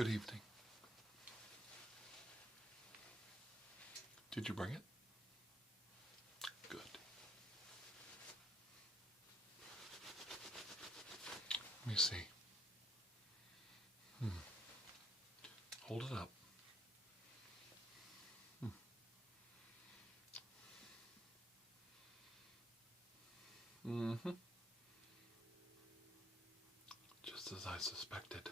Good evening. Did you bring it? Good. Let me see. Hold it up. Just as I suspected.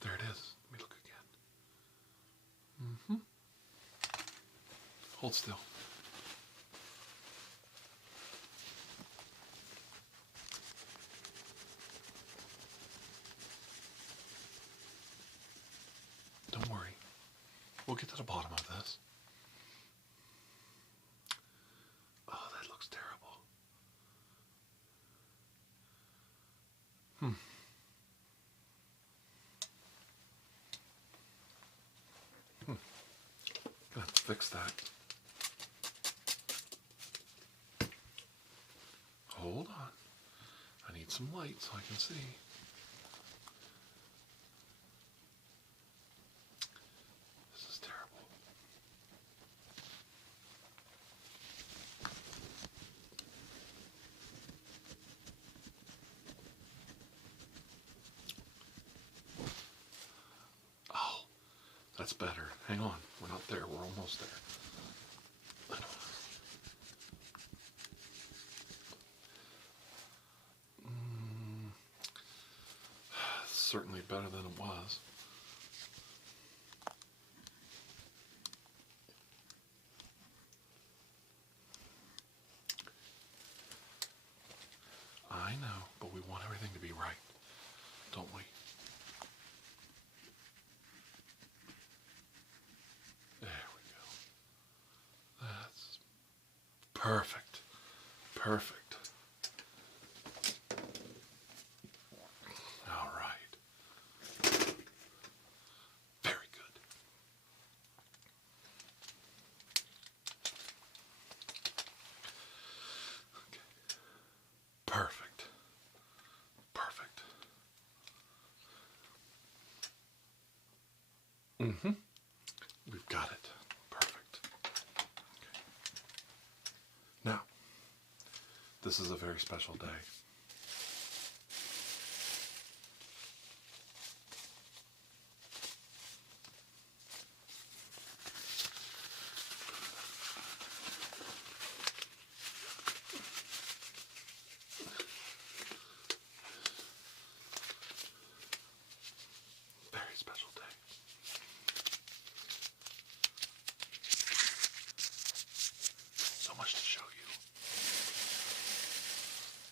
There it is. Let me look again. Hold still. Don't worry. We'll get to the bottom of this. Oh, that looks terrible. Gonna have to fix that. Hold on. I need some light so I can see. This is terrible. Oh, that's better. Hang on. We're not there. We're almost there. Certainly better than it was. I know, but we want everything to be right, don't we? There we go. That's perfect. Perfect. All right. Very good. Okay. Perfect. Perfect. We've got it. Perfect. Okay. Now, this is a very special day. Very special day. So much to show you.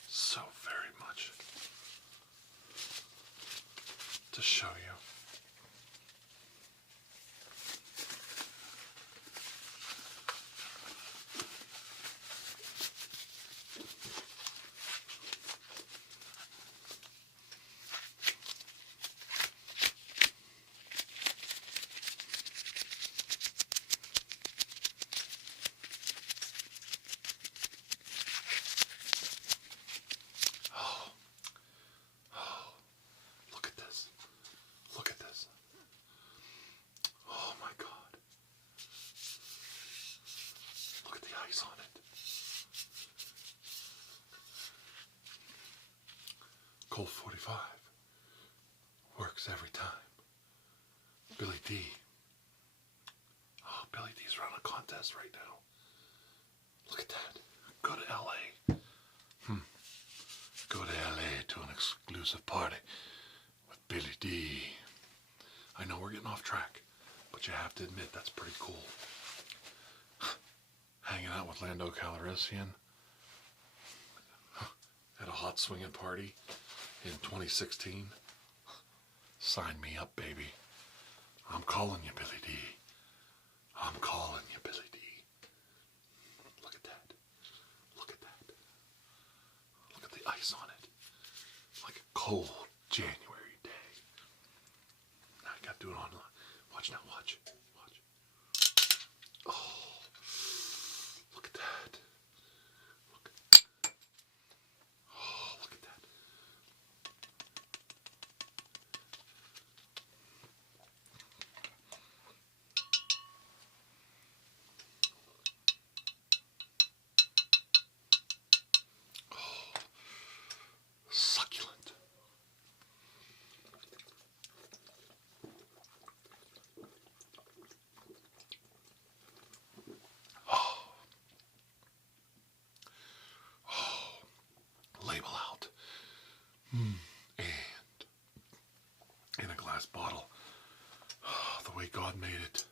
So very much to show you. On it. Colt 45 works every time. Billy D. Oh, Billy D's running a contest right now. Look at that. Go to LA. Go to LA to an exclusive party with Billy D. I know we're getting off track, but you have to admit that's pretty cool. Hanging out with Lando Calrissian at a hot swinging party in 2016. Sign me up, baby. I'm calling you, Billy D. I'm calling you, Billy D. Look at that. Look at that. Look at the ice on it. Like a cold January day. Now I gotta do it online. Watch now, watch. Watch. Oh. Look at that. Look. Oh, look at that. And in a glass bottle, the way God made it.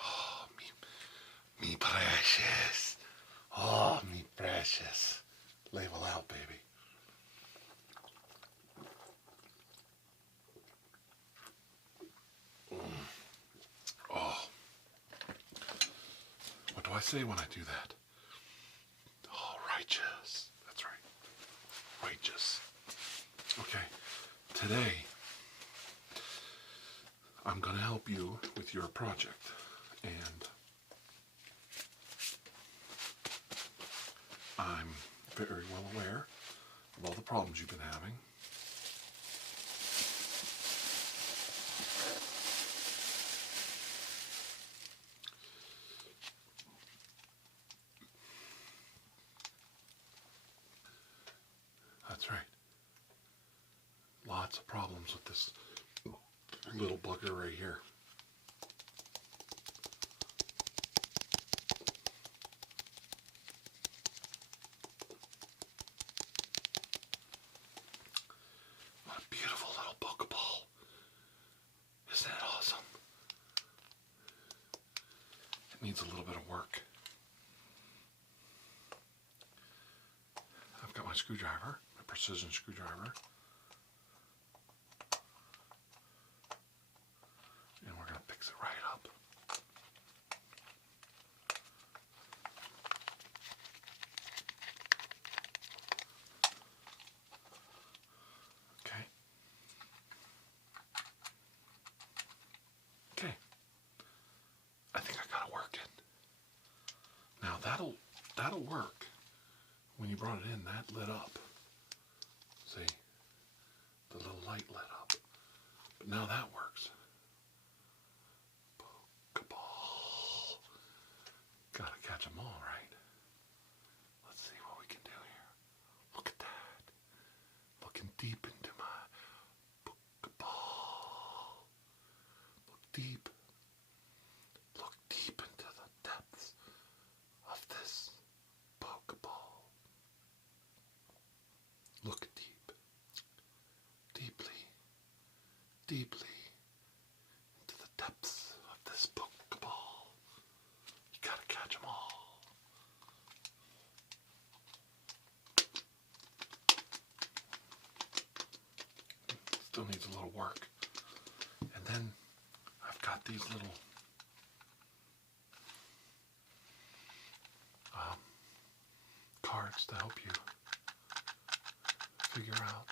Oh, me precious. Oh, me precious. Label out, baby. Oh. What do I say when I do that? Oh, righteous. That's right. Righteous. Okay. Today, I'm going to help you with your project. And I'm very well aware of all the problems you've been having. That's right. Lots of problems with this little bugger right here. What a beautiful little Poké Ball. Isn't it awesome? It needs a little bit of work. I've got my screwdriver, my precision screwdriver. And we're going to fix it right up. Okay. Okay. I think I got it working. Now that'll work. When you brought it in, that lit up. See? The little light lit up. But now that works. Poké Ball. Gotta catch them all, right? Let's see what we can do here. Look at that. Looking deep into my Poké Ball. Look deep. Look deep into the depths of this Poké Ball. Look deep. Deeply. Deeply into the depths of this Poké Ball. You gotta catch them all. Still needs a little work. And then I've got these little cards to help you figure out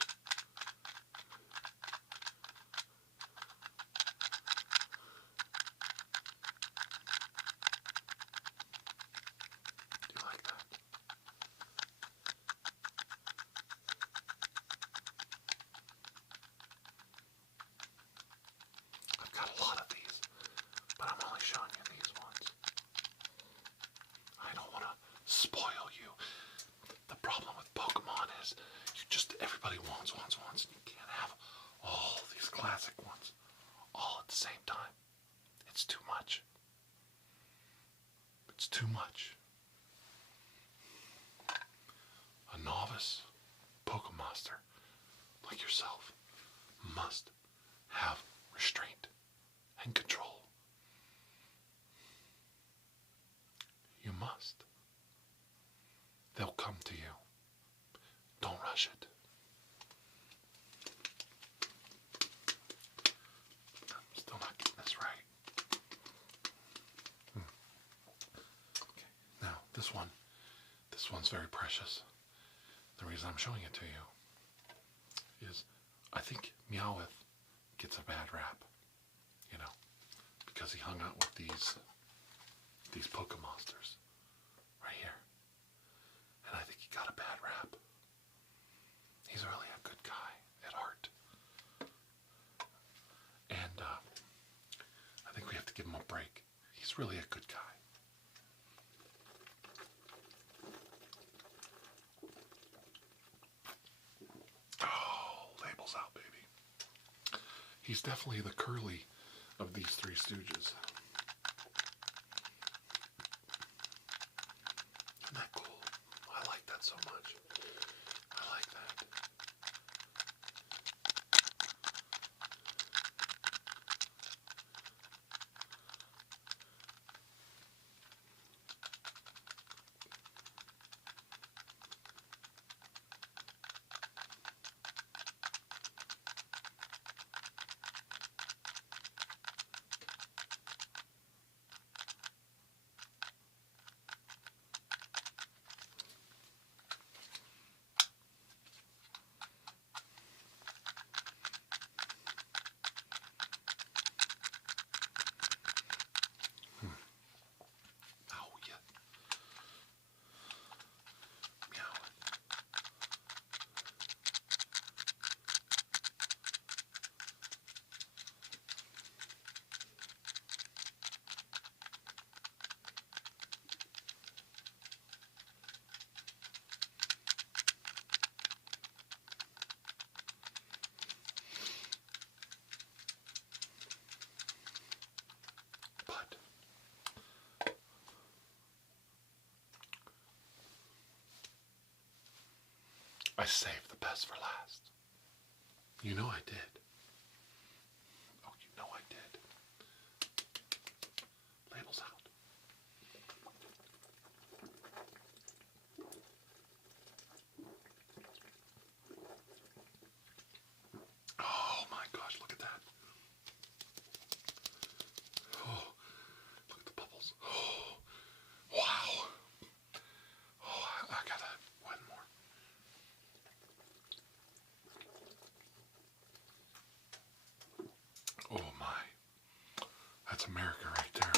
do you like that? I've got a lot of these, but I'm only showing you these ones. I don't want to spoil you. The problem with Pokemon is everybody wants, and you can't have all these classic ones all at the same time. It's too much. It's too much. A novice Pokemaster like yourself must have restraint and control. You must. They'll come to you. Don't rush it. I'm still not getting this right. Okay, now this one's very precious. The reason I'm showing it to you is I think Meowth gets a bad rap, you know, because he hung out with these Pokémonsters right here. And I think he got a bad rap. He's really a good guy at heart. And I think we have to give him a break. He's really a good guy. Oh, labels out, baby. He's definitely the Curly of these three stooges. saved the best for last. You know I did. Oh, you know I did. Labels out. Oh my gosh, look at that. Oh, look at the bubbles. Oh, wow. Oh, I gotta one more. Oh my. That's America right there.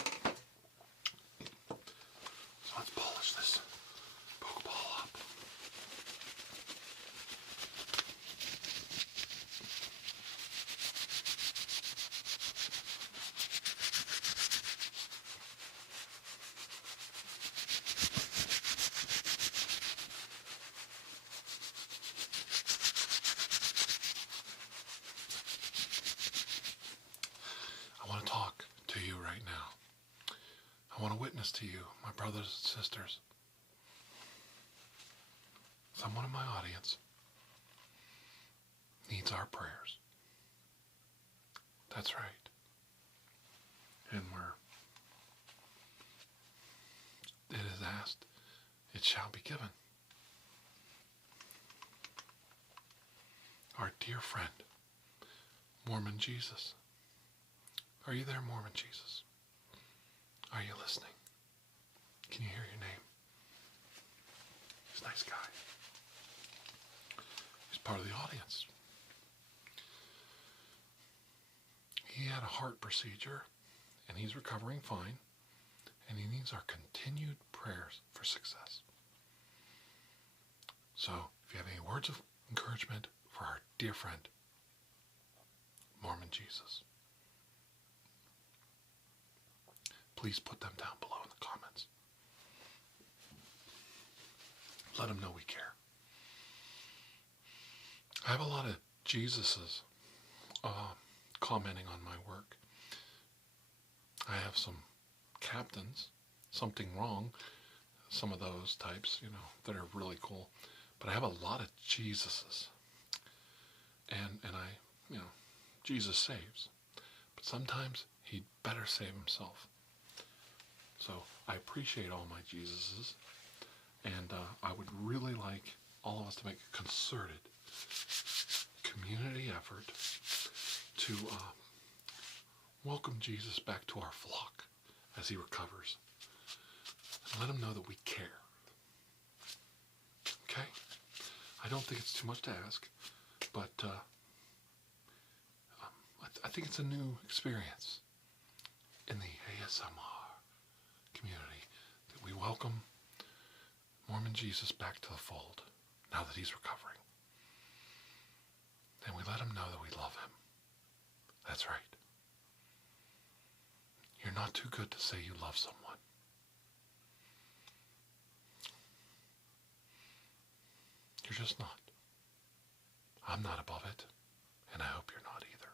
So let's polish this Poké Ball up. I want to talk to you right now. I want to witness to you, my brothers and sisters. Someone in my audience needs our prayers. That's right. And where it is asked, it shall be given. Our dear friend, Mormon Jesus. Are you there, Mormon Jesus? Are you listening? Can you hear your name? He's a nice guy. He's part of the audience. He had a heart procedure, and he's recovering fine, and he needs our continued prayers for success. So, if you have any words of encouragement for our dear friend, Mormon Jesus, please put them down below in the comments. Let them know we care. I have a lot of Jesuses commenting on my work. I have some captains, something wrong, some of those types, that are really cool. But I have a lot of Jesuses. And I, Jesus saves. But sometimes he'd better save himself. So I appreciate all my Jesuses, and I would really like all of us to make a concerted community effort to welcome Jesus back to our flock as he recovers, and let him know that we care. Okay? I don't think it's too much to ask, but I think it's a new experience in the ASMR community that we welcome Mormon Jesus back to the fold now that he's recovering. And we let him know that we love him. That's right. You're not too good to say you love someone. You're just not. I'm not above it, and I hope you're not either.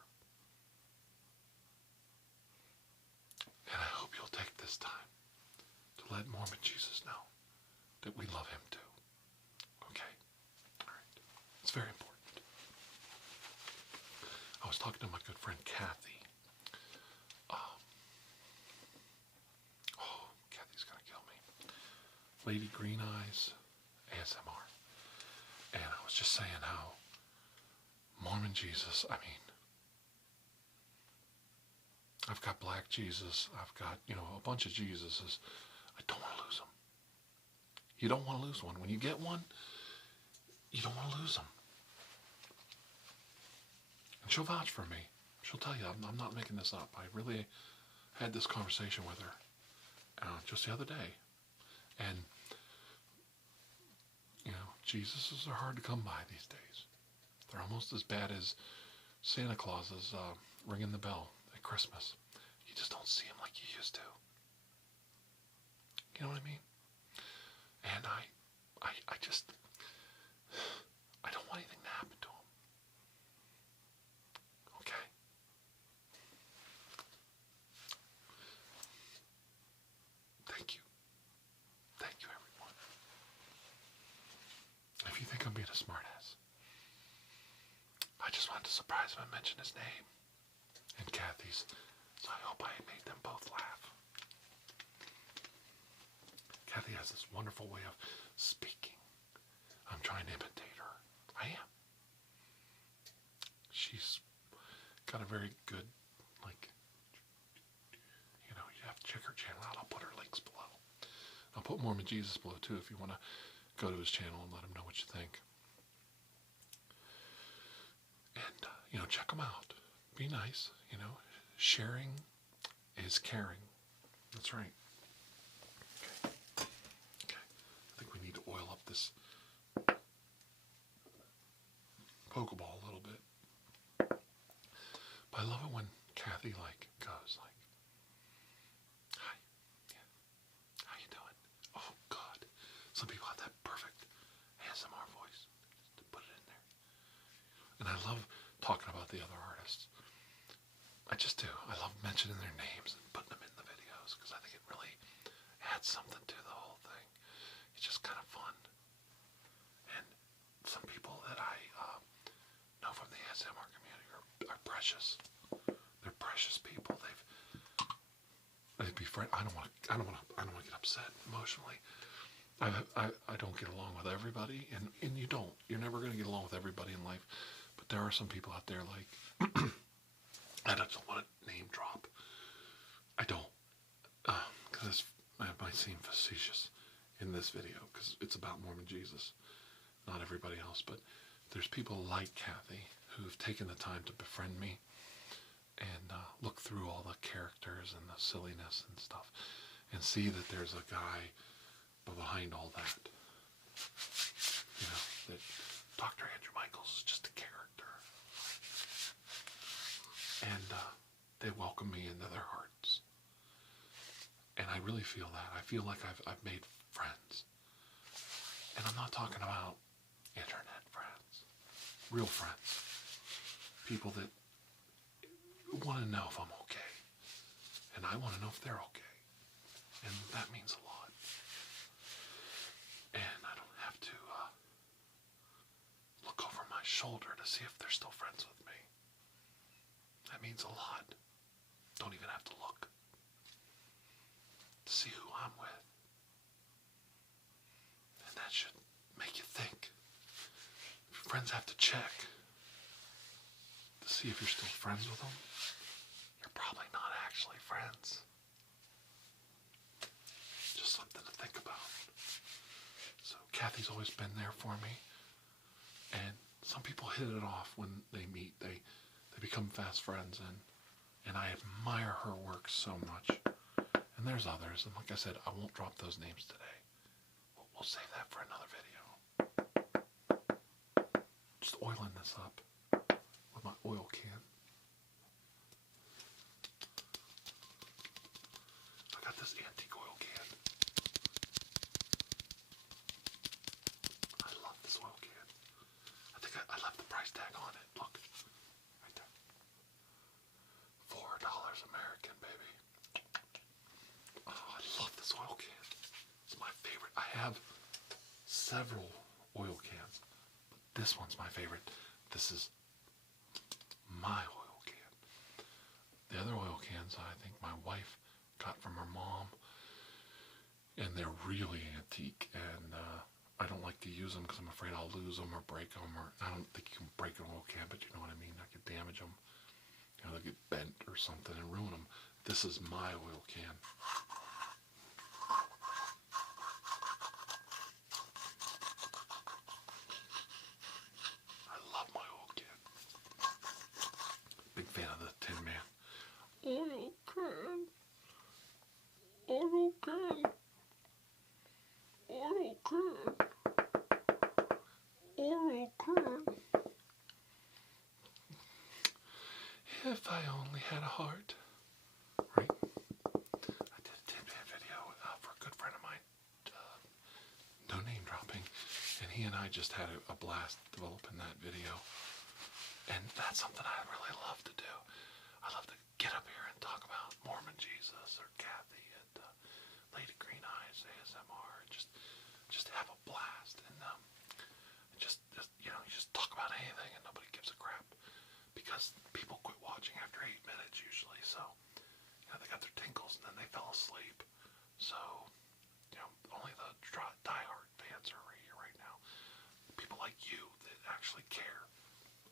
And I hope you'll take this time to let Mormon Jesus know that we love him too. Okay? All right. It's very important. I was talking to my good friend Kathy. Kathy's gonna kill me. Lady Green Eyes ASMR. And I was just saying how Mormon Jesus, I've got Black Jesus, I've got, a bunch of Jesuses. I don't want to lose them. You don't want to lose one. When you get one, you don't want to lose them. And she'll vouch for me. She'll tell you, I'm not making this up. I really had this conversation with her just the other day. And, Jesuses are hard to come by these days. They're almost as bad as Santa Claus's ringing the bell at Christmas. You just don't see them like you used to. You know what I mean? And I just, I don't want anything to happen to them. Okay? Thank you. Thank you, everyone. If you think I'm being a smartass. I just wanted to surprise him and mention his name. And Kathy's. So I hope I made them both laugh. Kathy has this wonderful way of speaking. I'm trying to imitate her. I am. She's got a very good, like, you know, you have to check her channel out. I'll put her links below. I'll put Mormon Jesus below too if you want to go to his channel and let him know what you think. And, you know, check him out. Be nice, you know. Sharing is caring. That's right. Okay. Okay. I think we need to oil up this Poké Ball a little bit. But I love it when Kathy, like, goes, like, hi, yeah, how you doing? Oh, God. Some people have that perfect ASMR voice. Just put it in there. And I love talking about the other artists. I just do. I love mentioning their names and putting them in the videos because I think it really adds something to the whole thing. It's just kind of fun. And some people that I know from the ASMR community are precious. They're precious people. They'd be friends. I don't want to get upset emotionally. I don't get along with everybody, and you don't. You're never going to get along with everybody in life. But there are some people out there like I don't want to name drop. I don't, because I might seem facetious in this video because it's about Mormon Jesus, not everybody else. But there's people like Kathy who've taken the time to befriend me and look through all the characters and the silliness and stuff and see that there's a guy behind all that. You know, that Dr. Andrew Michaels is just a character. And they welcome me into their hearts. And I really feel that. I feel like I've made friends. And I'm not talking about internet friends. Real friends. People that want to know if I'm okay. And I want to know if they're okay. And that means a lot. And I don't have to look over my shoulder to see if they're still friends with me. That means a lot. Don't even have to look to see who I'm with. And that should make you think. If your friends have to check to see if you're still friends with them, you're probably not actually friends. Just something to think about. So Kathy's always been there for me. And some people hit it off when they meet. They become fast friends, and I admire her work so much. And there's others, and like I said, I won't drop those names today. We'll save that for another video. Just oiling this up with my oil can. I got this antique oil can. I love this oil can. I think I left the price tag on it. Look. $4 American, baby. Oh, I love this oil can. It's my favorite. I have several oil cans, but this one's my favorite. This is my oil can. The other oil cans I think my wife got from her mom, and they're really antique, and I don't like to use them because I'm afraid I'll lose them or break them, or I don't think you can break an oil can, but you know what I mean. I could damage them. You know, they get bent or something and ruin them. This is my oil can. I love my oil can. Big fan of the Tin Man. Oil can. Oil can. Oil can. Oil can. If I only had a heart. Right? I did a Tin Man video for a good friend of mine. No name dropping. And he and I just had a blast developing that video. And that's something I really love to do. I love to get up here and talk about Mormon Jesus or Kathy and Lady Green Eyes ASMR. Just have a blast. And actually care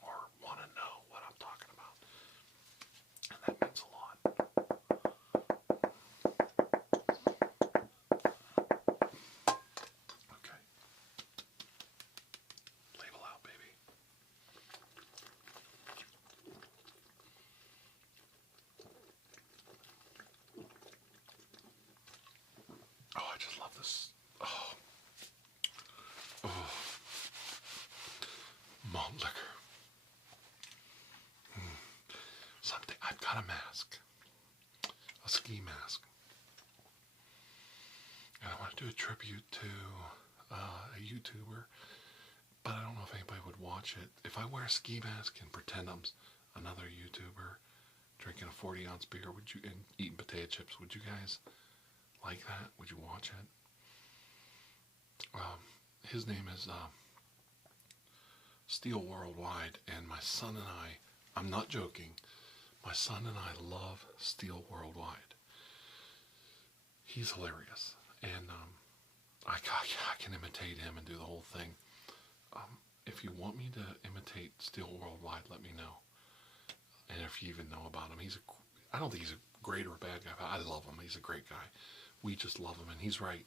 or want to know what I'm talking about. And that means a lot. Okay. Label out, baby. Oh, I just love this. Oh. Oh. Malt liquor. Something. I've got a mask. A ski mask. And I want to do a tribute to a YouTuber, but I don't know if anybody would watch it. If I wear a ski mask and pretend I'm another YouTuber drinking a 40-ounce beer, would you, and eating potato chips, would you guys like that? Would you watch it? His name is Steel Worldwide, and my son and I'm not joking, my son and I love Steel Worldwide. He's hilarious, and I can imitate him and do the whole thing. If you want me to imitate Steel Worldwide, let me know. And if you even know about him, I don't think he's a great or a bad guy, but I love him. He's a great guy. We just love him, and he's right.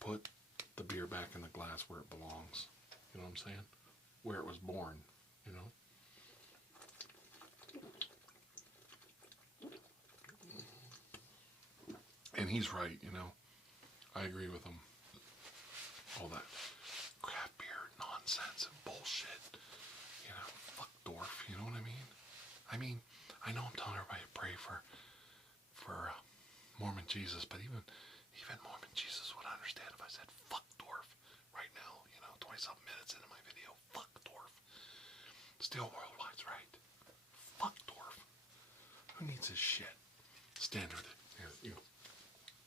Put the beer back in the glass where it belongs. You know what I'm saying? Where it was born, you know? And he's right, you know? I agree with him. All that craft beer nonsense and bullshit. You know, fuck Dorf, you know what I mean? I mean, I know I'm telling everybody to pray for Mormon Jesus, but even Mormon Jesus would understand if I said fuck Dorf right now, you know, 20-something minutes into my video. Fuck Dorf. Steel Worldwide's right. Fuck Dorf. Who needs his shit? Standard. Yeah,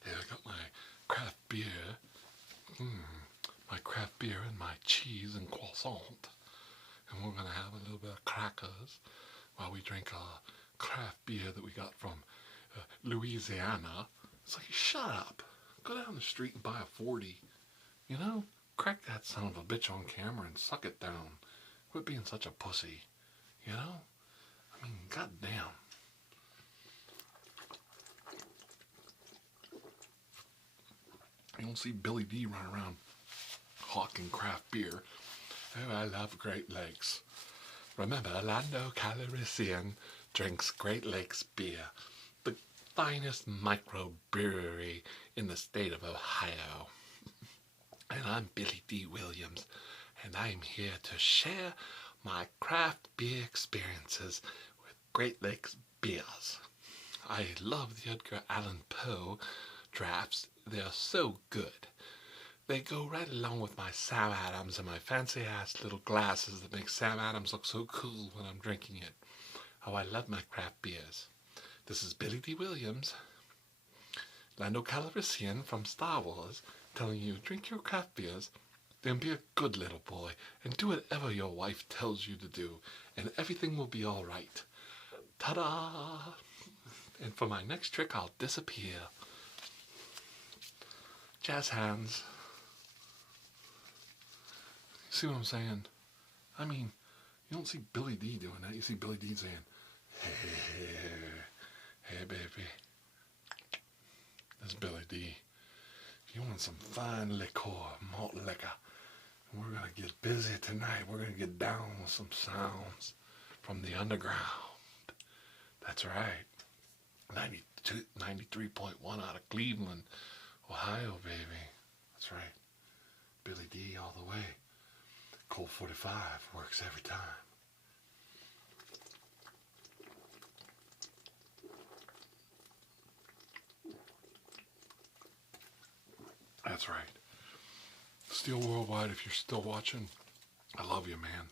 I got my craft beer. My craft beer and my cheese and croissant. And we're going to have a little bit of crackers while we drink a craft beer that we got from Louisiana. It's like, shut up. Go down the street and buy a 40. You know? Crack that son of a bitch on camera and suck it down. Quit being such a pussy. You know? I mean, goddamn. You don't see Billy D running around hawking craft beer. Oh, I love Great Lakes. Remember, Orlando Calrissian drinks Great Lakes beer, the finest microbrewery in the state of Ohio. And I'm Billy D. Williams, and I'm here to share my craft beer experiences with Great Lakes beers. I love the Edgar Allan Poe drafts. They're so good. They go right along with my Sam Adams and my fancy-ass little glasses that make Sam Adams look so cool when I'm drinking it. Oh, I love my craft beers. This is Billy D. Williams, Lando Calrissian from Star Wars, telling you, drink your craft beers, then be a good little boy, and do whatever your wife tells you to do, and everything will be all right. Ta-da! And for my next trick, I'll disappear. Jazz hands. See what I'm saying? I mean, you don't see Billy D doing that. You see Billy D saying, hey baby. That's Billy D. If you want some fine liquor, malt liquor, we're going to get busy tonight. We're going to get down with some sounds from the underground. That's right. 93.1 out of Cleveland, Ohio, baby. That's right. Billy D all the way. Colt 45 works every time. That's right. Steel Worldwide, if you're still watching, I love you, man.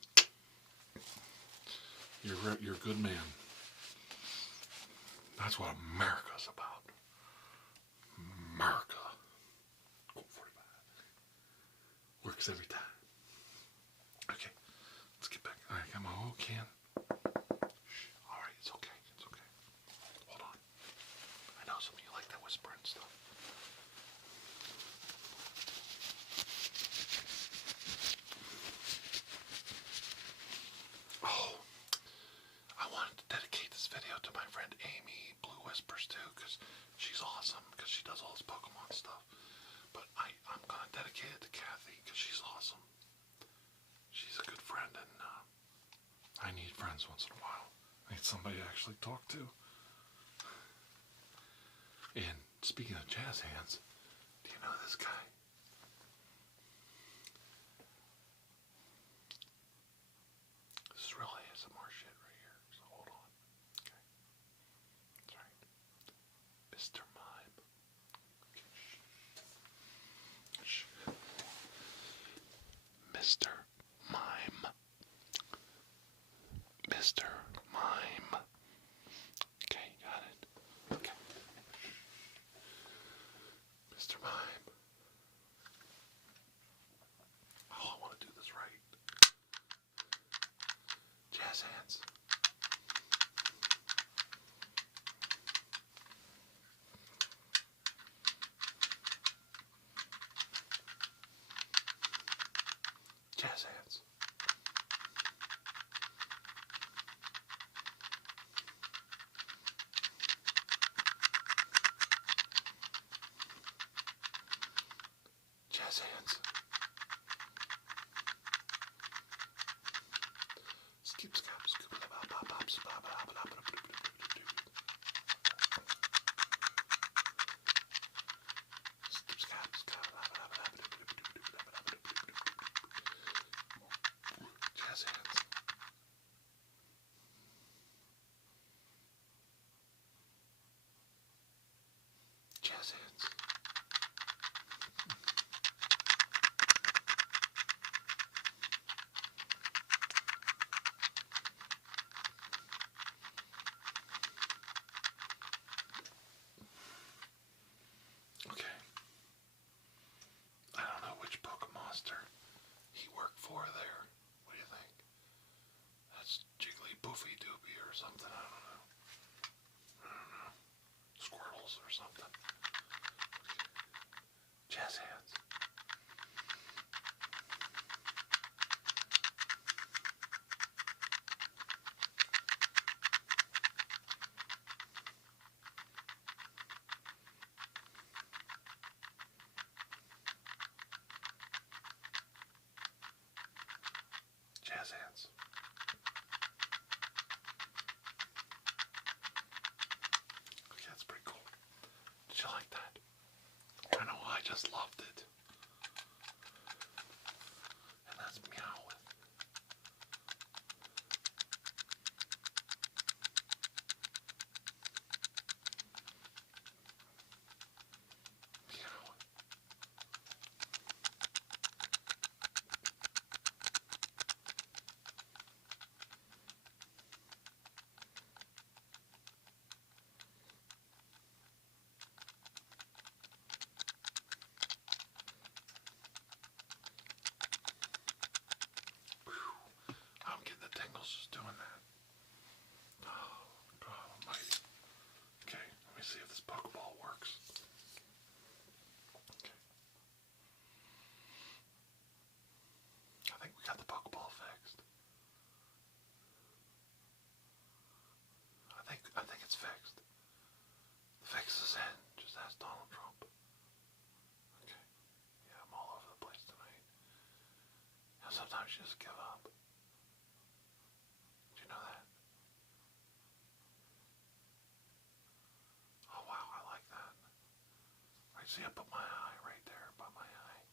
You're a good man. That's what America's about. America. Colt 45. Works every time. Okay, let's get back. All right, got my whole can. Shh. All right, it's okay. It's okay. Hold on. I know some of you like that whispering stuff. Pokemon stuff. But I'm going to dedicate it to Kathy because she's awesome. She's a good friend, and I need friends once in a while. I need somebody to actually talk to. And speaking of jazz hands, do you know this guy? This is real ASMR shit right here, so hold on. Okay. That's right. Mr. Mime. Okay. Shh. Mr. Mime. Mr. Mime. Okay, got it. Okay. Mr. Mime. Oh, I want to do this right. Jazz hands. Jazz hands. Jazz hands. Skip, scap, scoop, bop, bop, bop, bop, bop, bop, bop, skip, scap, scap, bop, bop, bop, jazz hands. Jazz hands. Okay. I don't know which Pokemonster he worked for there. What do you think? That's Jiggly Boofy Doobie or something. I don't know. Squirtles or something. Jazz hands. Jazz hands. Okay, that's pretty cool. Did you like that? I know I just loved it. And that's meow with. Meow. I'm getting the tingles just doing that. Oh, God almighty. Okay, let me see if this Poké Ball works. Okay. I think we got the Poké Ball fixed. I think it's fixed. The fix is in. Just ask Donald Trump. Okay. Yeah, I'm all over the place tonight. And sometimes you just give up. Do you know that? Oh wow, I like that. Right, see, I put my eye right there by my eye.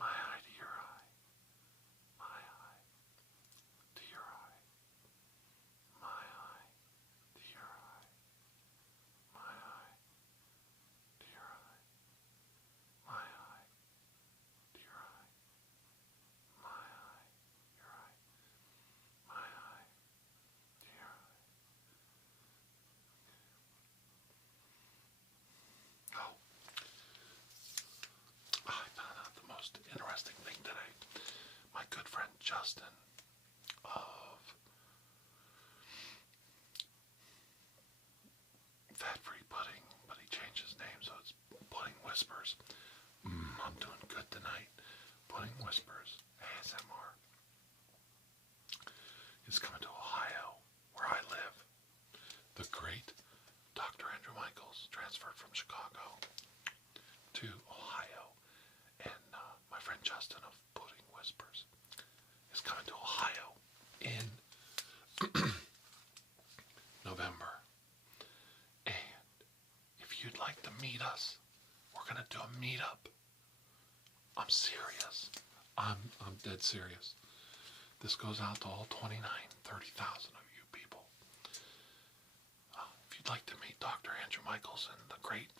My eye to your eye. My eye to your eye. My eye to your eye. My eye to your eye. My eye to your eye. My eye, your eye. My eye to your eye. Oh, I found out the most interesting thing today. My good friend Justin of Fat Free Pudding, but he changed his name so it's Pudding Whispers. I'm doing good tonight. Pudding Whispers ASMR is coming to Ohio, where I live. The great Dr. Andrew Michaels transferred from Chicago. meet us. We're gonna do a meetup. I'm serious. I'm dead serious. This goes out to all 29, 30,000 of you people. If you'd like to meet Dr. Andrew Michaels and the great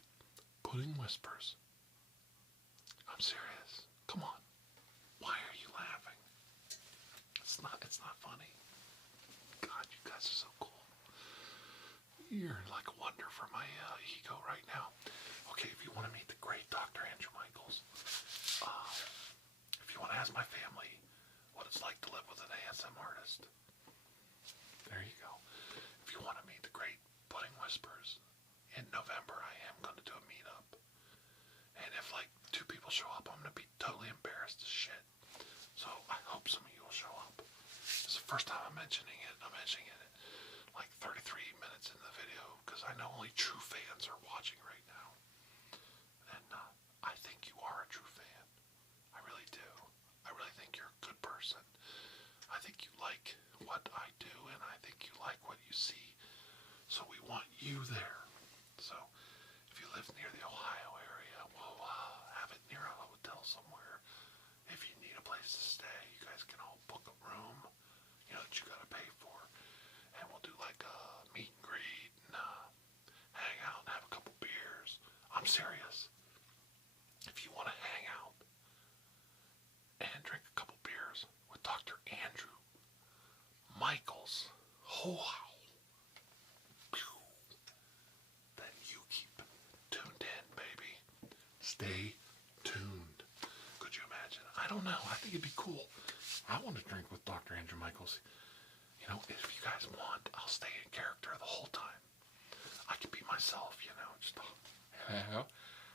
Pudding Whispers, I'm serious. Come on. Why are you laughing? It's not funny. God, you guys are so cool. You're like a wonder for my ego right now. Okay, if you want to meet the great Dr. Andrew Michaels, if you want to ask my family what it's like to live with an ASM artist, there you go. If you want to meet the great Pudding Whispers, in November I am going to do a meetup. And if like 2 people show up, I'm going to be totally embarrassed as shit. So I hope some of you will show up. It's the first time I'm mentioning it. I'm mentioning it like 33 minutes in the video because I know only true fans are watching right now. And I think you are a true fan. I really do. I really think you're a good person. I think you like what I do and I think you like what you see. So we want you there. So if you live near the Ohio area, we'll have it near a hotel somewhere. If you need a place to stay, you guys can all book a room, that you gotta pay for. And we'll do like a meet and greet and hang out and have a couple beers. I'm serious. If you want to hang out and drink a couple beers with Dr. Andrew Michaels, wow, then you keep tuned in, baby. Stay tuned. Could you imagine? I don't know. I think it'd be cool. I want to drink with Dr. Andrew Michaels. If you guys want, I'll stay in character the whole time. I can be myself, just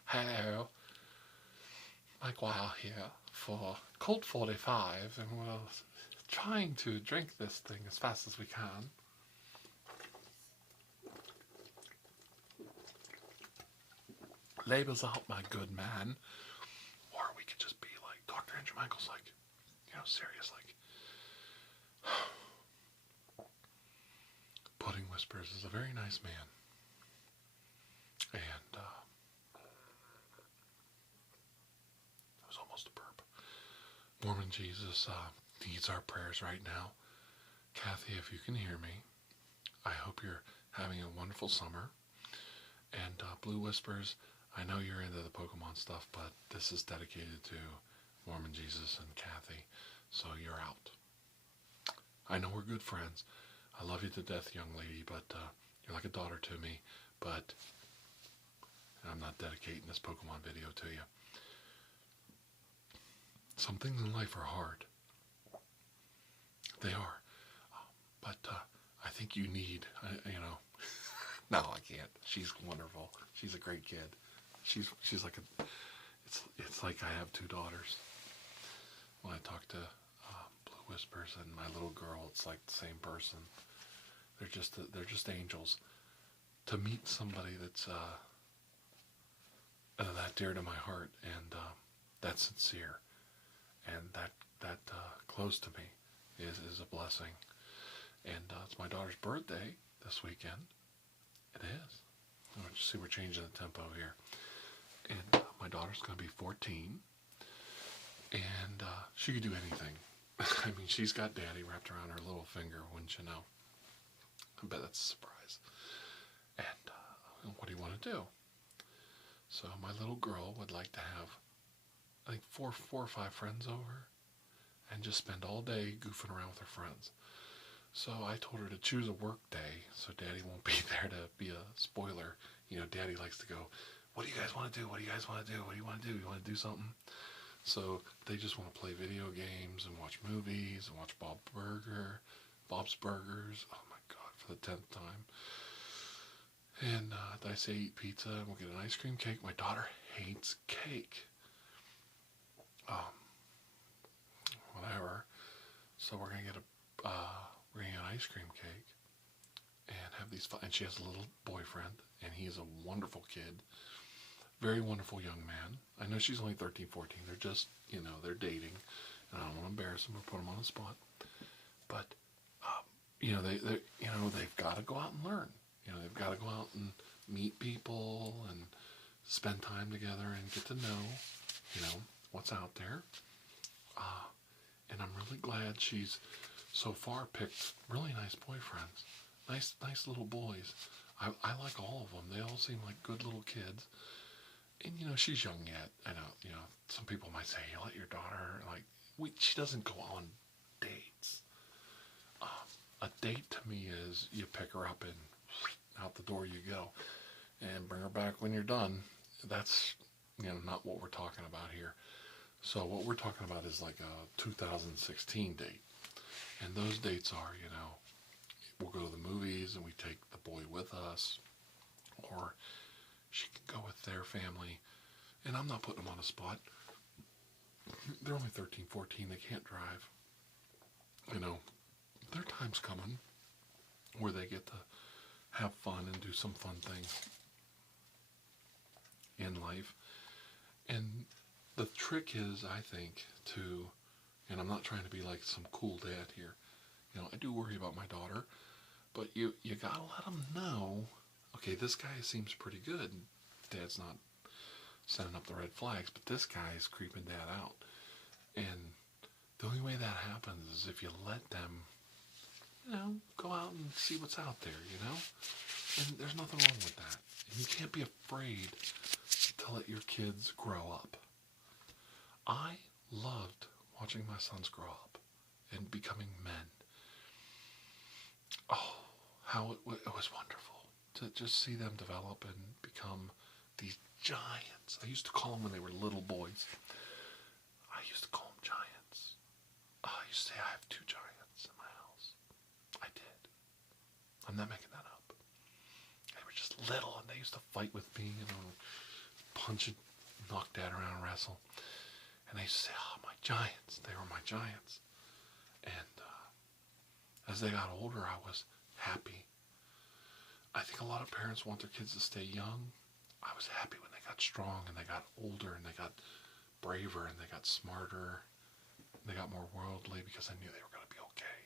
hello, Mike Weil here for Colt 45, and we're trying to drink this thing as fast as we can. Labels out, my good man. Or we could just be like Dr. Andrew Michaels, like, serious, like. Pudding Whispers is a very nice man. And that was almost a burp. Mormon Jesus needs our prayers right now. Kathy, if you can hear me, I hope you're having a wonderful summer. And Blue Whispers, I know you're into the Pokémon stuff, but this is dedicated to Mormon Jesus and Kathy, so you're out. I know we're good friends. I love you to death, young lady, but you're like a daughter to me, but I'm not dedicating this Pokemon video to you. Some things in life are hard. They are. But I think you need, no, I can't. She's wonderful. She's a great kid. She's like it's like I have 2 daughters. When I talk to Blue Whispers and my little girl, it's like the same person. They're just angels. To meet somebody that's that dear to my heart and that sincere and that close to me is a blessing. And it's my daughter's birthday this weekend. It is. See, we're changing the tempo here. And my daughter's going to be 14. And she could do anything. I mean, she's got daddy wrapped around her little finger, wouldn't you know? I bet that's a surprise. And what do you want to do? So my little girl would like to have, I think, four or five friends over and just spend all day goofing around with her friends. So I told her to choose a work day so Daddy won't be there to be a spoiler. Daddy likes to go, what do you guys want to do? What do you guys want to do? What do you want to do? You want to do something? So they just want to play video games and watch movies and watch Bob's Burgers. Oh my God, for the 10th time. And I say eat pizza and we'll get an ice cream cake. My daughter hates cake. Whatever. So we're gonna get an ice cream cake and have these fun. And she has a little boyfriend, and he is a wonderful kid, very wonderful young man. I know she's only 13, 14. They're just, they're dating, and I don't want to embarrass them or put them on the spot. But they've got to go out and learn. They've got to go out and meet people and spend time together and get to know, what's out there. And I'm really glad she's so far picked really nice boyfriends. Nice little boys. I like all of them. They all seem like good little kids. And, she's young yet. I know, some people might say, you let your daughter, she doesn't go on dates. A date to me is you pick her up and out the door you go. And bring her back when you're done. That's, not what we're talking about here. So what we're talking about is like a 2016 date. And those dates are, we'll go to the movies and we take the boy with us. Or she can go with their family. And I'm not putting them on the spot. They're only 13, 14. They can't drive. Their time's coming where they get to have fun and do some fun things in life. And the trick is, I think, and I'm not trying to be like some cool dad here. I do worry about my daughter, but you gotta let them know, okay, this guy seems pretty good. Dad's not sending up the red flags, but this guy is creeping Dad out. And the only way that happens is if you let them, go out and see what's out there, And there's nothing wrong with that. And you can't be afraid to let your kids grow up. I loved watching my sons grow up and becoming men. Oh, how it was wonderful to just see them develop and become these giants. I used to call them when they were little boys. I used to call them giants. I used to say I have 2 giants in my house. I did. I'm not making that up. They were just little and they used to fight with me, punch and knock Dad around and wrestle. And they used to say, oh, my giants. They were my giants. And as they got older, I was happy. I think a lot of parents want their kids to stay young. I was happy when they got strong and they got older and they got braver and they got smarter and they got more worldly because I knew they were going to be okay.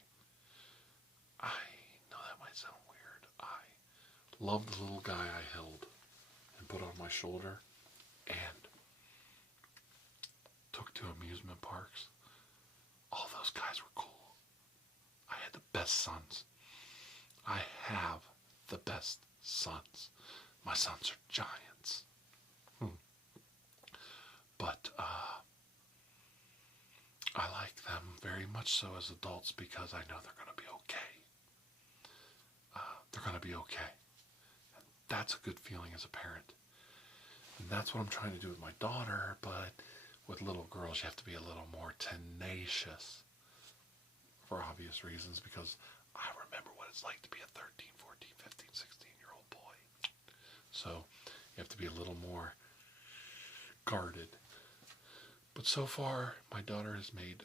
I know that might sound weird. I loved the little guy I held and put on my shoulder and took to amusement parks. All those guys were cool. I had the best sons. I have the best sons. My sons are giants. But I like them very much so as adults because I know they're going to be okay. They're going to be okay. And that's a good feeling as a parent. And that's what I'm trying to do with my daughter, but with little girls you have to be a little more tenacious for obvious reasons because I remember what it's like to be a 13, 14, 15, 16-year-old boy. So you have to be a little more guarded. But so far, my daughter has made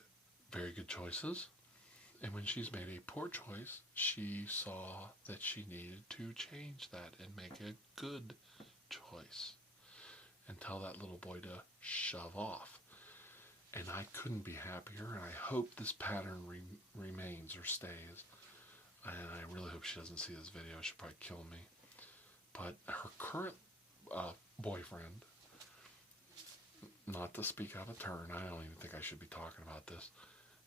very good choices. And when she's made a poor choice, she saw that she needed to change that and make a good choice. And tell that little boy to shove off. And I couldn't be happier, and I hope this pattern remains or stays. And I really hope she doesn't see this video. She'll probably kill me. But her current boyfriend, not to speak out of turn, I don't even think I should be talking about this.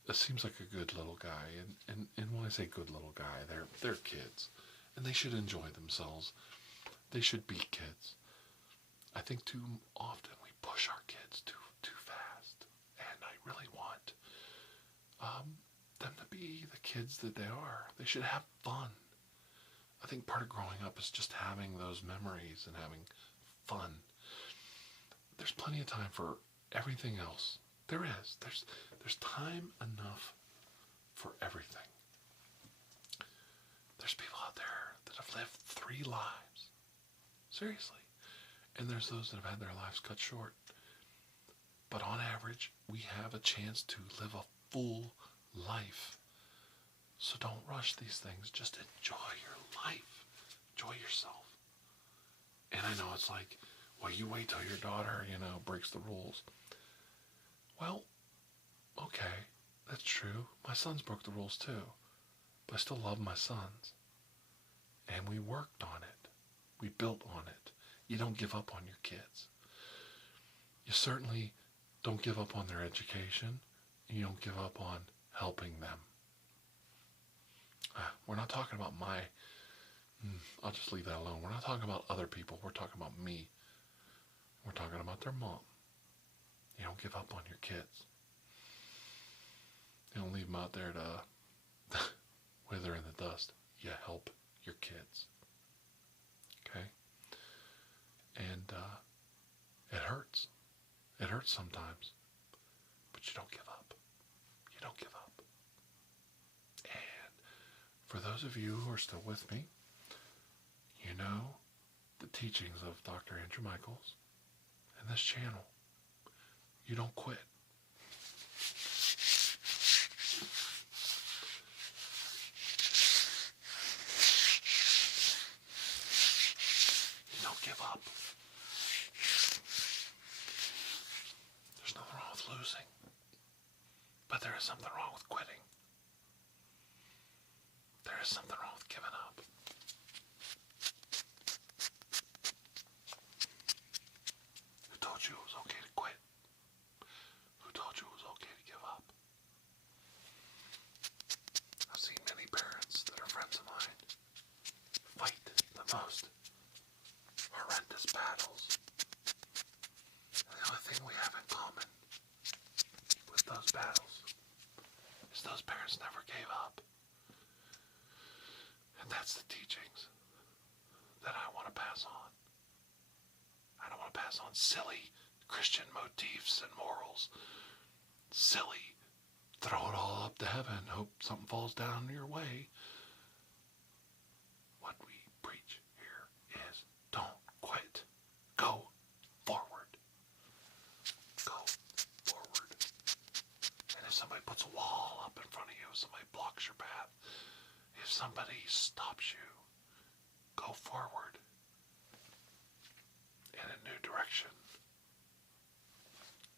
It seems like a good little guy. And when I say good little guy, they're kids. And they should enjoy themselves. They should be kids. I think too often we push our kids too fast. And I really want them to be the kids that they are. They should have fun. I think part of growing up is just having those memories and having fun. There's plenty of time for everything else. There is. There's time enough for everything. There's people out there that have lived 3 lives. Seriously. And there's those that have had their lives cut short. But on average, we have a chance to live a full life. So don't rush these things. Just enjoy your life. Enjoy yourself. And I know it's like, well, you wait till your daughter, breaks the rules. Well, okay, that's true. My sons broke the rules too. But I still love my sons. And we worked on it. We built on it. You don't give up on your kids. You certainly don't give up on their education. And you don't give up on helping them. We're not talking about I'll just leave that alone. We're not talking about other people. We're talking about me. We're talking about their mom. You don't give up on your kids. You don't leave them out there to wither in the dust. You help your kids. Okay? And it hurts. It hurts sometimes. But you don't give up. You don't give up. And for those of you who are still with me, you know the teachings of Dr. Andrew Michaels and this channel. You don't quit. You don't give up. There's nothing wrong with losing. But there is something wrong with quitting. There is something wrong with giving up. Who told you it was okay to quit? Who told you it was okay to give up? I've seen many parents that are friends of mine fight the most horrendous battles. And the only thing we have in common with those battles is those parents never gave up. And that's the teachings that I want to pass on. I don't want to pass on silly Christian motifs and morals. Silly, throw it all up to heaven, hope something falls down your way. What we preach here is don't quit. Go forward. Go forward. And if somebody puts a wall up in front of you, if somebody blocks your path, if somebody stops you, go forward in a new direction.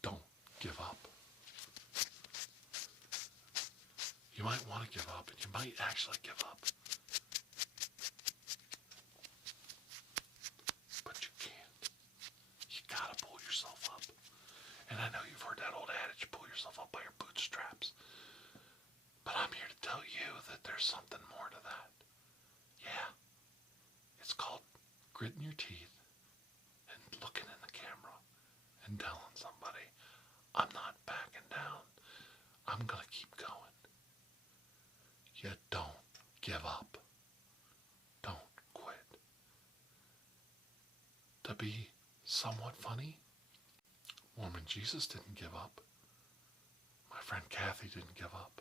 Don't give up. You might want to give up, and you might actually give up. But you can't. You gotta pull yourself up. And I know you've heard that old adage, pull yourself up by your bootstraps. But I'm here to tell you that there's something more to that. Yeah. It's called gritting your teeth and looking in the camera and telling somebody, I'm not backing down. I'm going to keep going. You don't give up. Don't quit. To be somewhat funny, Mormon Jesus didn't give up. My friend Kathy didn't give up.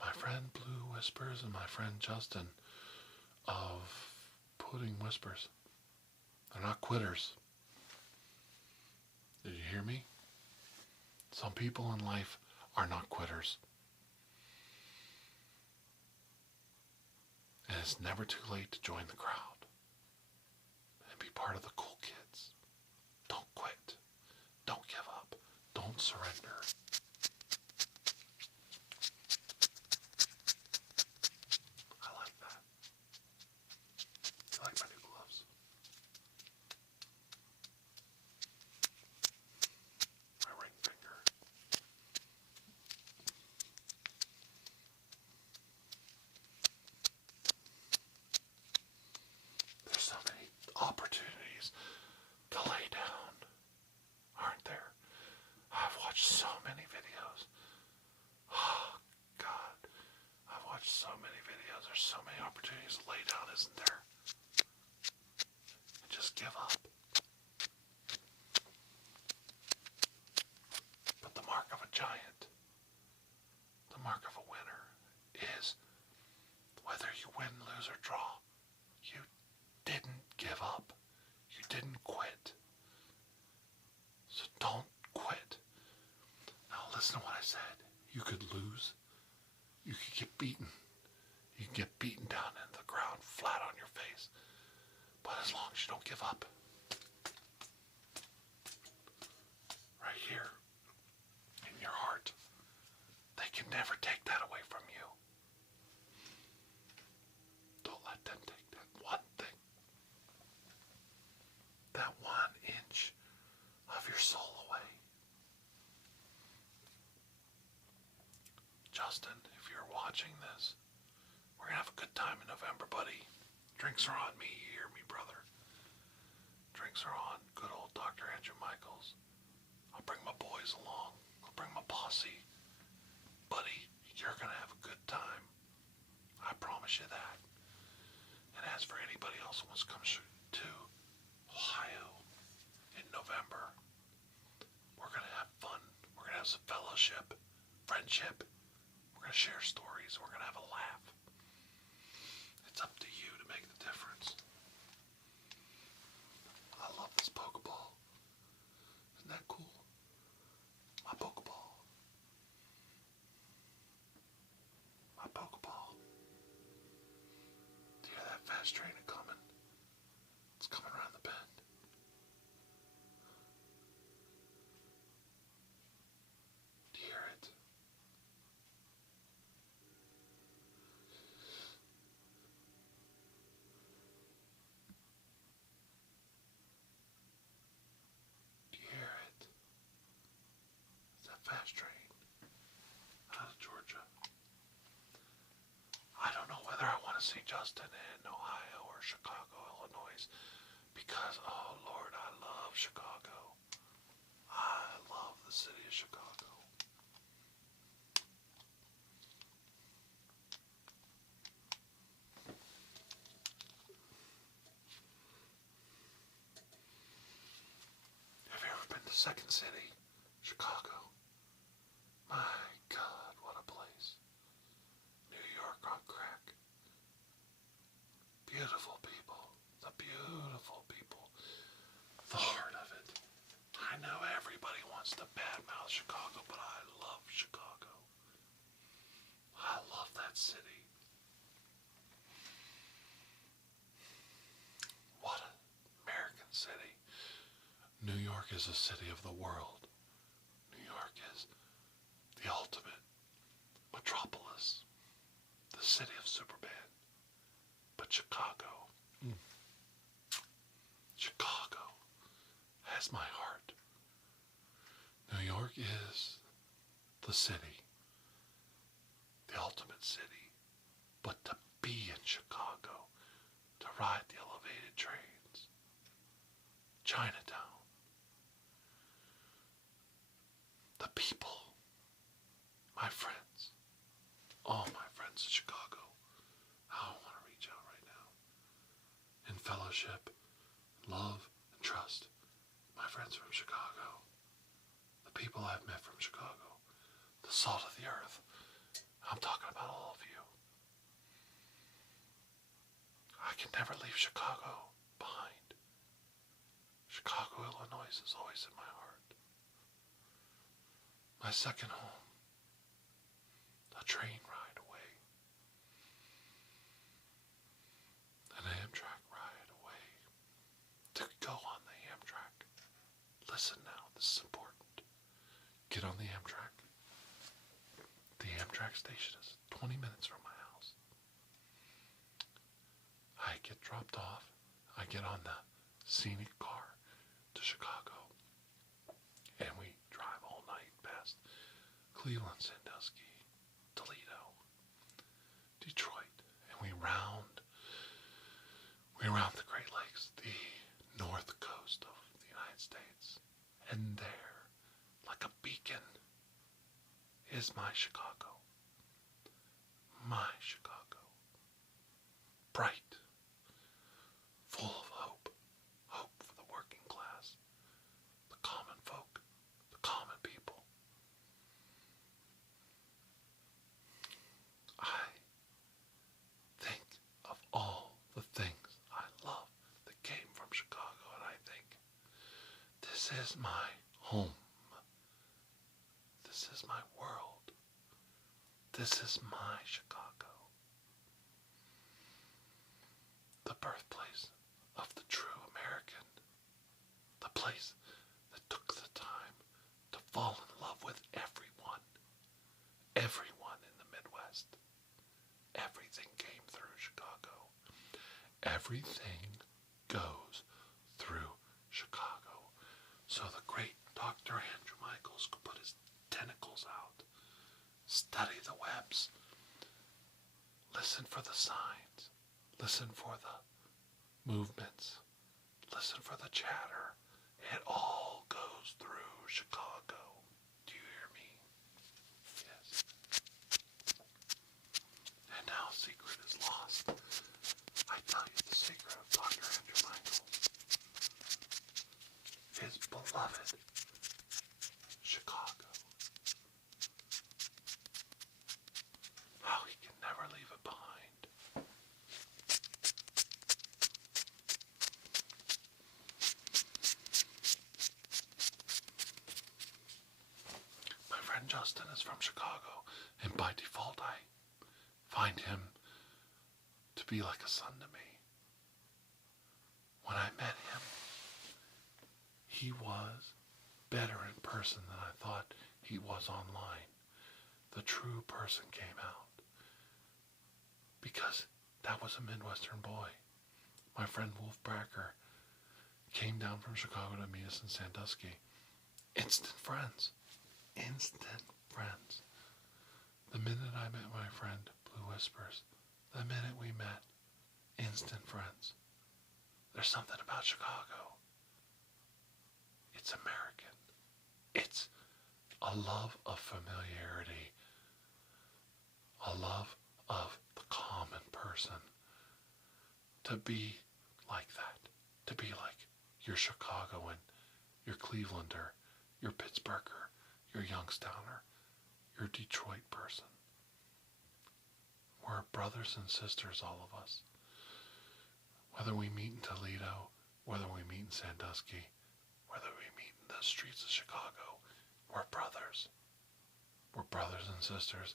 My friend Blue Whispers and my friend Justin of Pudding Whispers, they're not quitters. Did you hear me? Some people in life are not quitters. And it's never too late to join the crowd and be part of the cool kids. Don't quit. Don't give up. Don't surrender. I like that. I like my new gloves. My ring finger. There's so many opportunities to lay down, aren't there? I've watched so many videos. Oh, God. I've watched so many videos. There's so many opportunities to lay down, isn't there? And just give up. But the mark of a giant, the mark of a winner, is whether you win, lose, or draw, you didn't give up. You didn't quit. So don't quit. Now listen to what I said. You could lose. You could get beaten. You can get beaten down into the ground, flat on your face. But as long as you don't give up, right here in your heart, they can never take that away from you. Don't let them take that one thing your soul away. Justin, if you're watching this, we're gonna have a good time in November, buddy. Drinks are on me, you hear me, brother? Drinks are on good old Dr. Andrew Michaels. I'll bring my boys along. I'll bring my posse. Buddy, you're gonna have a good time. I promise you that. And as for anybody else who wants to come to Ohio in November, we're gonna have fun. We're gonna have some fellowship, friendship. We're gonna share stories. We're gonna have a laugh. It's up to you to make the difference. I love this Poké Ball. Isn't that cool? My Poké Ball. My Poké Ball. Do you hear that fast train coming? It's coming around the bend. Do you hear it? Fast train out of Georgia. I don't know whether I want to see Justin in Ohio or Chicago, Illinois, because, oh Lord, I love Chicago. I love the city of Chicago. Have you ever been to Second City, Chicago? My God, what a place. New York on crack. Beautiful people. The beautiful people. The heart of it. I know everybody wants to badmouth Chicago, but I love Chicago. I love that city. What an American city. New York is a city of the world. New York is the ultimate metropolis, the city of Superman. But Chicago, Chicago has my heart. New York is the city, the ultimate city. But to be in Chicago, to ride the elevated trains, Chinatown, the people, my friends, all my friends in Chicago. I don't want to reach out right now. In fellowship, love, and trust, my friends from Chicago, the people I've met from Chicago, the salt of the earth. I'm talking about all of you. I can never leave Chicago behind. Chicago, Illinois is always in my heart. My second home. A train ride away. An Amtrak ride away. To go on the Amtrak. Listen now, this is important. Get on the Amtrak. The Amtrak station is 20 minutes from my house. I get dropped off. I get on the scenic car to Chicago. And we drive all night past Cleveland, Sandusky, Toledo, Detroit, and we round the Great Lakes, the north coast of the United States. And there, like a beacon, is my Chicago. My Chicago. Bright, full of hope. Hope for the working class, the common folk, the common people. I think of all the things I love that came from Chicago, and I think, this is my home. This is my world. This is my Chicago. The birthplace of the true American. The place that took the time to fall in love with everyone. Everyone in the Midwest. Everything came through Chicago. Everything goes through Chicago. So the great the movements. Listen for the chatter. It all goes through Chicago. Do you hear me? Yes. And now secret is lost. I tell you the secret of Dr. Andrew Michael. His beloved Chicago. How he can never leave it behind. My friend Justin is from Chicago, and by default I find him to be like a son to me. When I met him, he was better in person than I thought he was online. The true person came out. Because that was a Midwestern boy. My friend Wolf Bracker came down from Chicago to meet us in Sandusky. Instant friends. Instant friends. The minute I met my friend Blue Whispers, the minute we met, instant friends. There's something about Chicago. It's American. It's a love of familiarity. A love of the common person. To be like that. To be like your Chicagoan, your Clevelander, your Pittsburgher, your Youngstowner, your Detroit person. We're brothers and sisters, all of us. Whether we meet in Toledo, whether we meet in Sandusky, whether we meet in the streets of Chicago, we're brothers. We're brothers and sisters.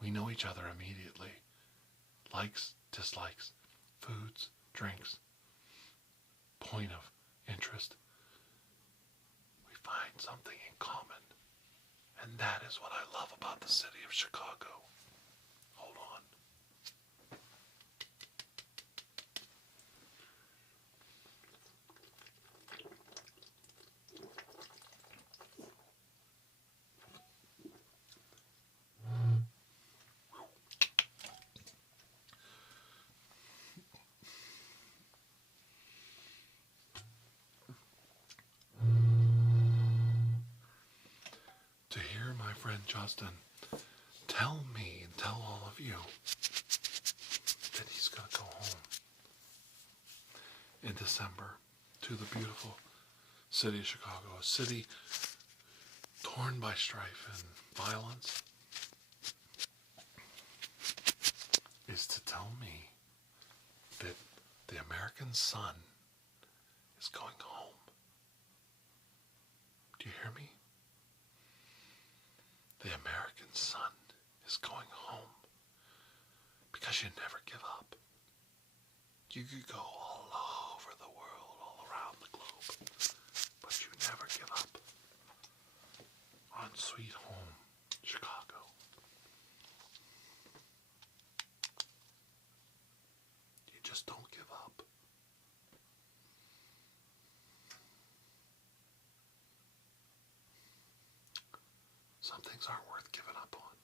We know each other immediately. Likes, dislikes, foods, drinks, point of interest. We find something in common. And that is what I love about the city of Chicago. Hold on. To hear my friend Justin tell me and tell all of you that he's going to go home in December to the beautiful city of Chicago, a city torn by strife and violence, is to tell me that the American sun is going home. Do you hear me? The American sun is going home. Because you never give up. You could go all over the world, all around the globe, but you never give up on sweet home, Chicago. You just don't give up. Some things aren't worth giving up on.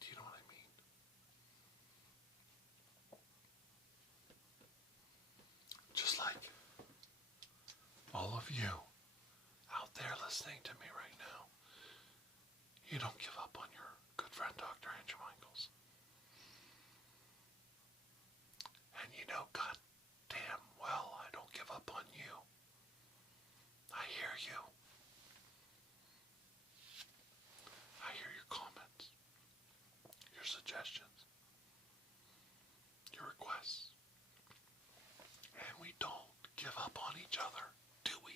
Do you know what I mean? Just like all of you out there listening to me right now, you don't give up on your good friend Dr. Andrew Michaels. And you know, God damn well, I don't give up on you. I hear you. I hear your comments, your suggestions, your requests. And we don't give up on each other, do we?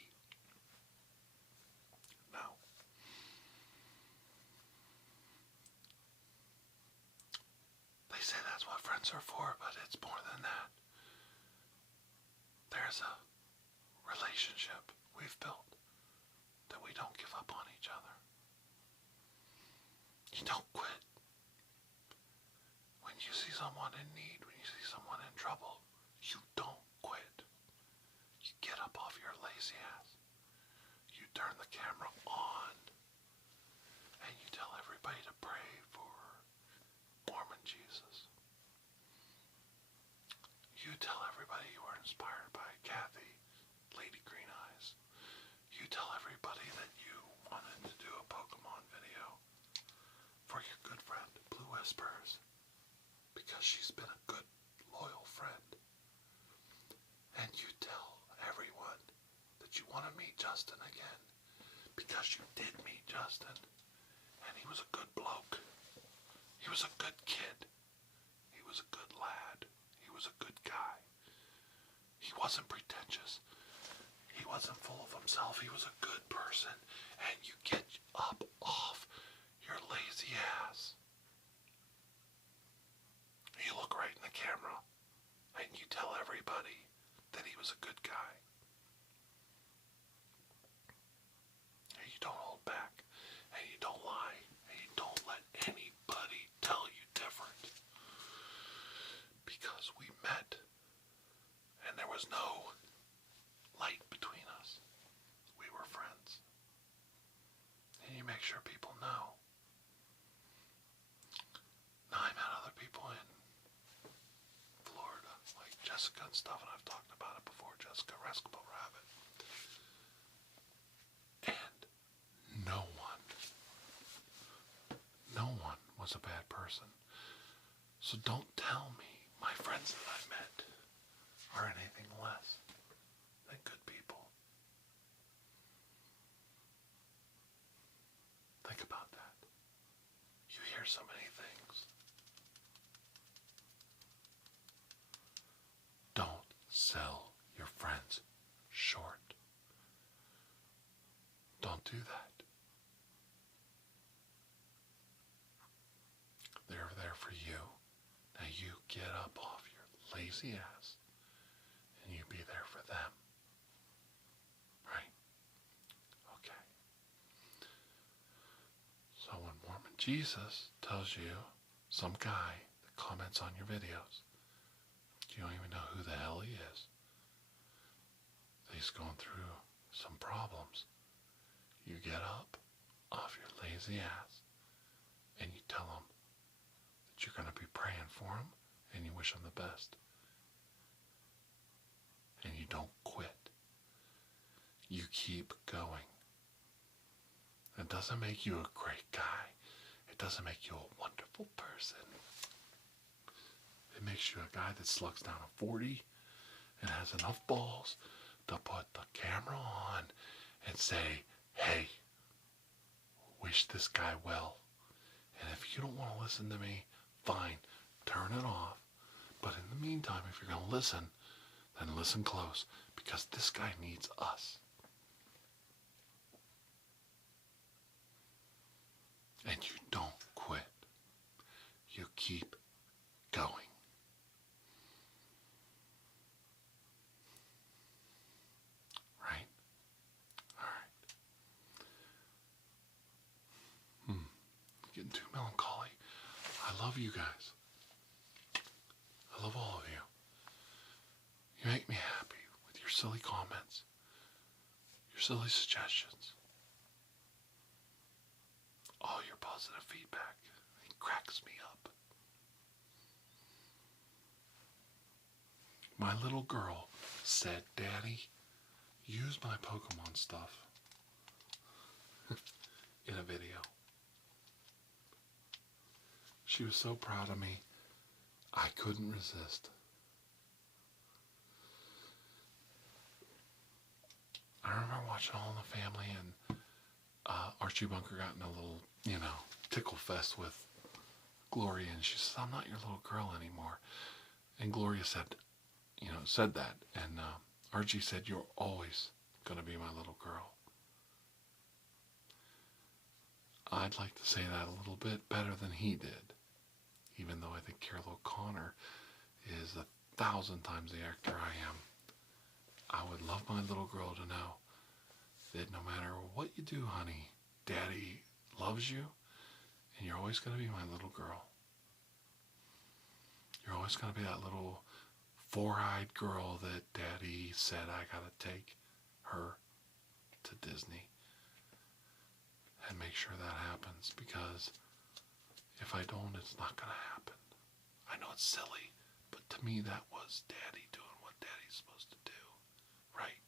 No. They say that's what friends are for, but it's more than that. There's a relationship we've built that we don't give up on each other. You don't quit. When you see someone in need, when you see someone in trouble, you don't quit. You get up off your lazy ass. You turn the camera on. And you tell everybody to pray for Mormon Jesus. You inspired by Kathy, Lady Green Eyes. You tell everybody that you wanted to do a Pokemon video for your good friend, Blue Whispers, because she's been a good, loyal friend. And you tell everyone that you want to meet Justin again, because you did meet Justin, and he was a good bloke. He was a good kid. He was a good lad. He was a good guy. He wasn't pretentious. He wasn't full of himself. He was a good person. And you get up off your lazy ass. You look right in the camera and you tell everybody that he was a good guy. And you don't hold back. And you don't lie. And you don't let anybody tell you different. Because we met and there was no light between us. We were friends. And you make sure people know. Now I met other people in Florida, like Jessica and stuff, and I've talked about it before, Jessica Rescue Rabbit. And no one was a bad person. So don't tell me my friends that I met are anything less than good people. Think about that. You hear so many things. Don't sell your friends short. Don't do that. They're there for you. Now you get up off your lazy ass and you be there for them. Right? Okay. So when Mormon Jesus tells you, some guy that comments on your videos, you don't even know who the hell he is, that he's going through some problems, you get up off your lazy ass and you tell him that you're going to be praying for him and you wish him the best. And you don't quit. You keep going. It doesn't make you a great guy. It doesn't make you a wonderful person. It makes you a guy that slugs down a 40 and has enough balls to put the camera on and say, hey, wish this guy well. And if you don't want to listen to me, fine, turn it off. But in the meantime, if you're going to listen, then listen close, because this guy needs us. And you don't quit. You keep going. Right? Alright. Getting too melancholy. I love you guys. I love all of you. You make me happy with your silly comments, your silly suggestions, all your positive feedback. It cracks me up. My little girl said, Daddy, use my Pokemon stuff in a video. She was so proud of me, I couldn't resist. I remember watching All in the Family, and Archie Bunker got in a little, tickle fest with Gloria, and she says, I'm not your little girl anymore. And Gloria said that, and Archie said, you're always going to be my little girl. I'd like to say that a little bit better than he did, even though I think Carol O'Connor is 1,000 times the actor I am. I would love my little girl to know that no matter what you do, honey, Daddy loves you, and you're always going to be my little girl. You're always going to be that little four-eyed girl that Daddy said I got to take her to Disney and make sure that happens, because if I don't, it's not going to happen. I know it's silly, but to me that was Daddy doing what daddy's supposed to do, right?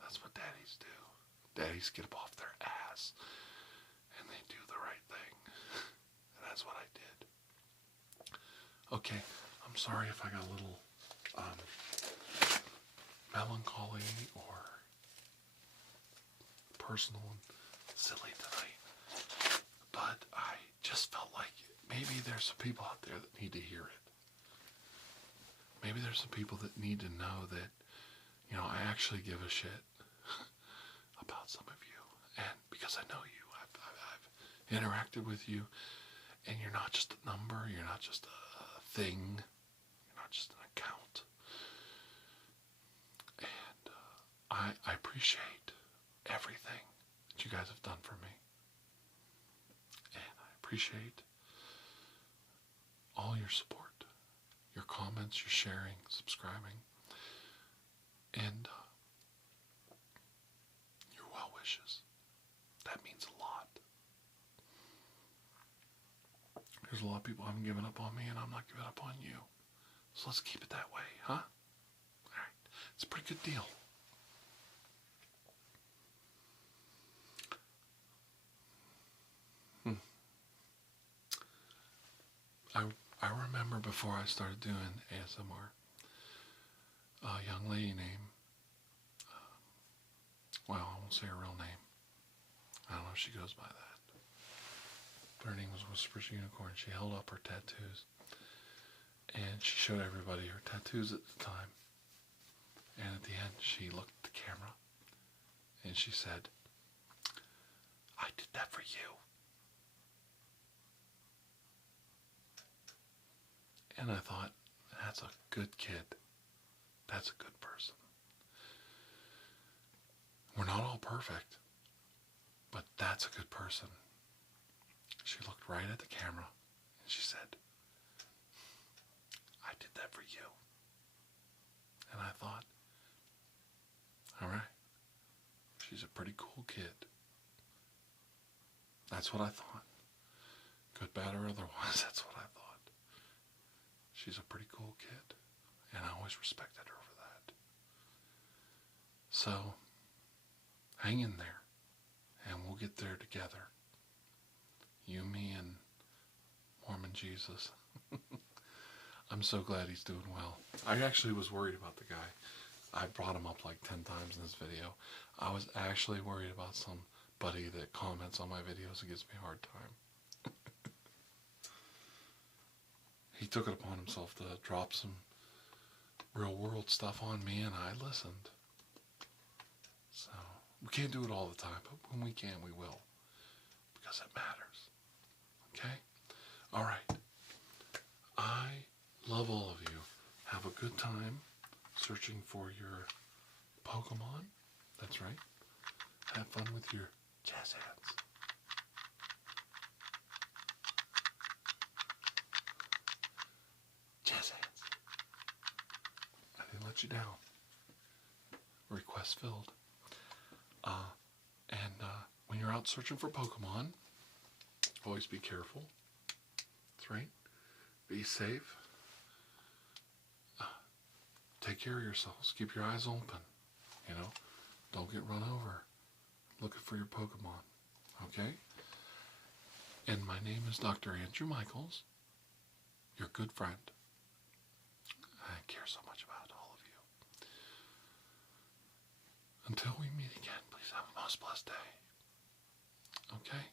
That's what daddies do. Daddies get up off their ass and they do the right thing. And that's what I did. Okay, I'm sorry if I got a little melancholy or personal and silly tonight. But I just felt like maybe there's some people out there that need to hear it. Maybe there's some people that need to know that, you know, I actually give a shit about some of you. And because I know you, I've interacted with you, and you're not just a number, you're not just a thing, you're not just an account. And I appreciate everything that you guys have done for me. And I appreciate all your support, your comments, your sharing, subscribing, and your well wishes. That means a lot. There's a lot of people who haven't given up on me, and I'm not giving up on you. So let's keep it that way, huh? Alright. It's a pretty good deal. I remember before I started doing ASMR, a young lady named, well, I won't say her real name. I don't know if she goes by that. But her name was Whispers Unicorn. She held up her tattoos. And she showed everybody her tattoos at the time. And at the end, she looked at the camera. And she said, I did that for you. And I thought, that's a good kid. That's a good person. We're not all perfect, but that's a good person. She looked right at the camera and she said, I did that for you. And I thought, all right, she's a pretty cool kid. That's what I thought. Good, bad, or otherwise, that's what I thought. She's a pretty cool kid, and I always respected her for that. So, hang in there, and we'll get there together. You, me, and Mormon Jesus. I'm so glad he's doing well. I actually was worried about the guy. I brought him up like 10 times in this video. I was actually worried about somebody that comments on my videos and gives me a hard time. He took it upon himself to drop some real world stuff on me, and I listened. So, we can't do it all the time, but when we can, we will. Because it matters. Okay? Alright. I love all of you. Have a good time searching for your Pokémon. That's right. Have fun with your jazz hands. Jazz hands. I didn't let you down. Request filled. When you're out searching for Pokemon, always be careful. That's right. Be safe. Take care of yourselves. Keep your eyes open. You know, don't get run over looking for your Pokemon. Okay? And my name is Dr. Andrew Michaels, your good friend. I care so much about all of you. Until we meet again, please have a most blessed day. Okay?